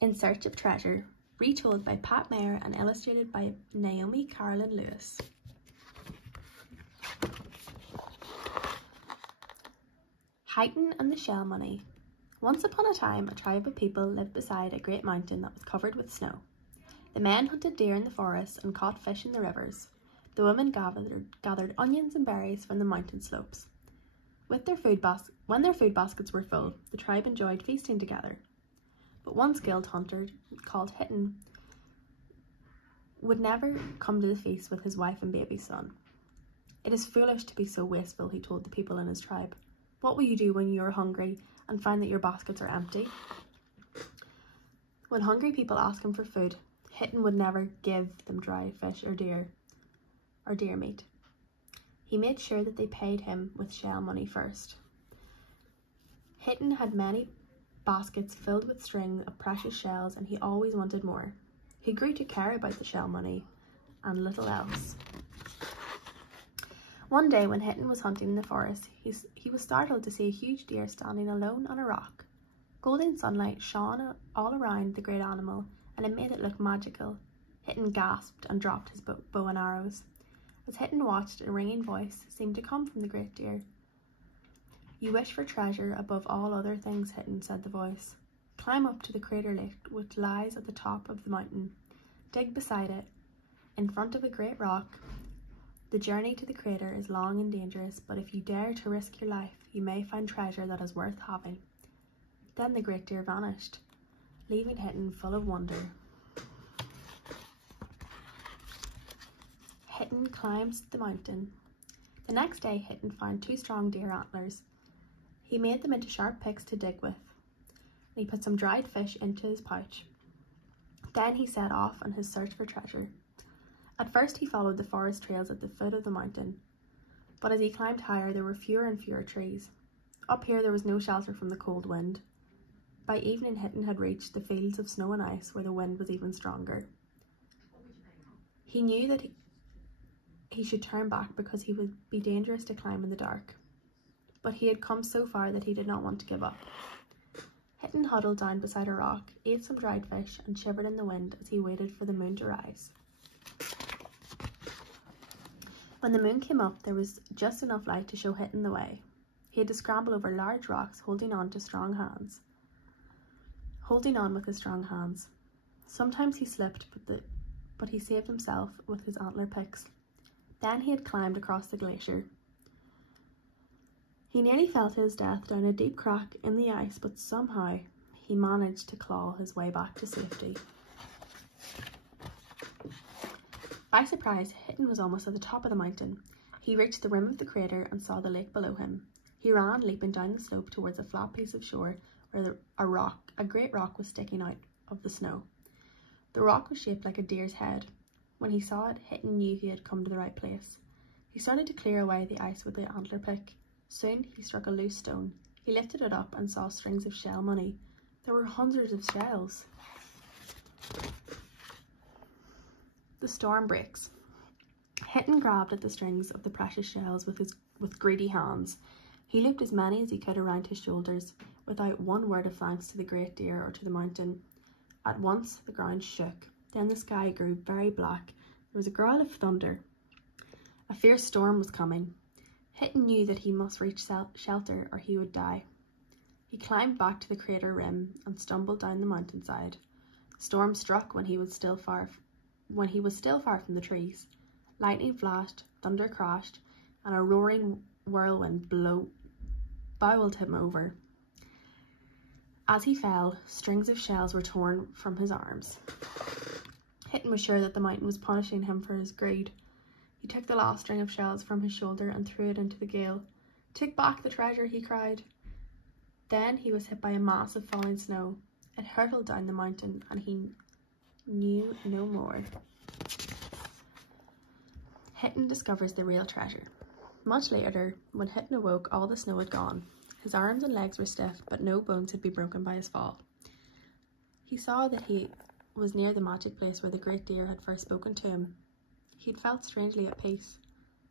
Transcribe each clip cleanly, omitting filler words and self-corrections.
In Search of Treasure, retold by Pat Mayer and illustrated by Naomi Carolyn Lewis. Heighton and the Shell Money. Once upon a time, a tribe of people lived beside a great mountain that was covered with snow. The men hunted deer in the forests and caught fish in the rivers. The women gathered onions and berries from the mountain slopes. When their food baskets were full, the tribe enjoyed feasting together. But one skilled hunter, called Heighton, would never come to the feast with his wife and baby son. "It is foolish to be so wasteful," he told the people in his tribe. "What will you do when you are hungry and find that your baskets are empty?" When hungry people asked him for food, Heighton would never give them dry fish or deer meat. He made sure that they paid him with shell money first. Heighton had many baskets filled with string of precious shells, and he always wanted more. He grew to care about the shell money and little else. One day when Heighton was hunting in the forest, he was startled to see a huge deer standing alone on a rock. Golden sunlight shone all around the great animal, and it made it look magical. Heighton gasped and dropped his bow and arrows. As Heighton watched, a ringing voice seemed to come from the great deer. "You wish for treasure above all other things, Heighton," said the voice. "Climb up to the crater lake which lies at the top of the mountain. Dig beside it, in front of a great rock. The journey to the crater is long and dangerous, but if you dare to risk your life, you may find treasure that is worth having." Then the great deer vanished, leaving Heighton full of wonder. Heighton climbs the mountain. The next day, Heighton found 2 strong deer antlers. He made them into sharp picks to dig with, and he put some dried fish into his pouch. Then he set off on his search for treasure. At first he followed the forest trails at the foot of the mountain, but as he climbed higher there were fewer and fewer trees. Up here there was no shelter from the cold wind. By evening Heighton had reached the fields of snow and ice where the wind was even stronger. He knew that he should turn back because he would be dangerous to climb in the dark, but he had come so far that he did not want to give up. Heighton huddled down beside a rock, ate some dried fish, and shivered in the wind as he waited for the moon to rise. When the moon came up, there was just enough light to show Heighton the way. He had to scramble over large rocks, holding on with his strong hands. Sometimes he slipped, but he saved himself with his antler picks. Then he had climbed across the glacier. He nearly fell to his death down a deep crack in the ice, but somehow he managed to claw his way back to safety. By surprise, Heighton was almost at the top of the mountain. He reached the rim of the crater and saw the lake below him. He ran, leaping down the slope towards a flat piece of shore where a great rock was sticking out of the snow. The rock was shaped like a deer's head. When he saw it, Heighton knew he had come to the right place. He started to clear away the ice with the antler pick. Soon he struck a loose stone. He lifted it up and saw strings of shell money. There were hundreds of shells. The storm breaks. Heighton grabbed at the strings of the precious shells with greedy hands. He looped as many as he could around his shoulders, without one word of thanks to the great deer or to the mountain. At once the ground shook. Then the sky grew very black. There was a growl of thunder. A fierce storm was coming. Heighton knew that he must reach shelter or he would die. He climbed back to the crater rim and stumbled down the mountainside. The storm struck when he was still far from the trees. Lightning flashed, thunder crashed, and a roaring whirlwind bowled him over. As he fell, strings of shells were torn from his arms. Heighton was sure that the mountain was punishing him for his greed. He took the last string of shells from his shoulder and threw it into the gale. "Take back the treasure," he cried. Then he was hit by a mass of falling snow. It hurtled down the mountain and he knew no more. Heighton discovers the real treasure. Much later, when Heighton awoke, all the snow had gone. His arms and legs were stiff, but no bones had been broken by his fall. He saw that he was near the magic place where the great deer had first spoken to him. He had felt strangely at peace.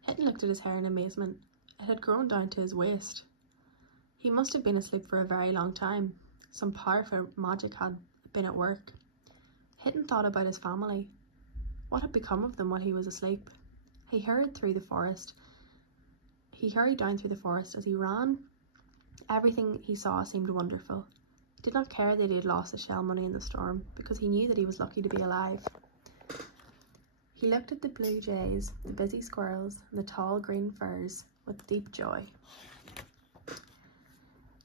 Heighton looked at his hair in amazement. It had grown down to his waist. He must have been asleep for a very long time. Some powerful magic had been at work. Hitton thought about his family. What had become of them while he was asleep? He hurried down through the forest. As he ran, everything he saw seemed wonderful. He did not care that he had lost his shell money in the storm, because he knew that he was lucky to be alive. He looked at the blue jays, the busy squirrels, and the tall green firs with deep joy.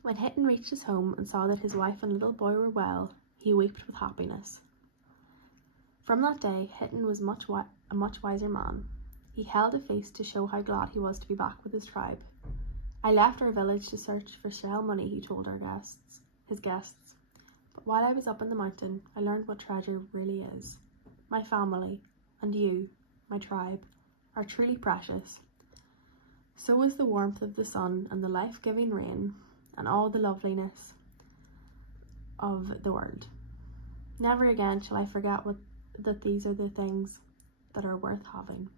When Hitton reached his home and saw that his wife and little boy were well, he wept with happiness. From that day, Hitton was a much wiser man. He held a feast to show how glad he was to be back with his tribe. I left our village to search for shell money, he told his guests. But while I was up in the mountain, I learned what treasure really is. My family, and you, my tribe, are truly precious. So is the warmth of the sun and the life-giving rain and all the loveliness of the world. Never again shall I forget that these are the things that are worth having.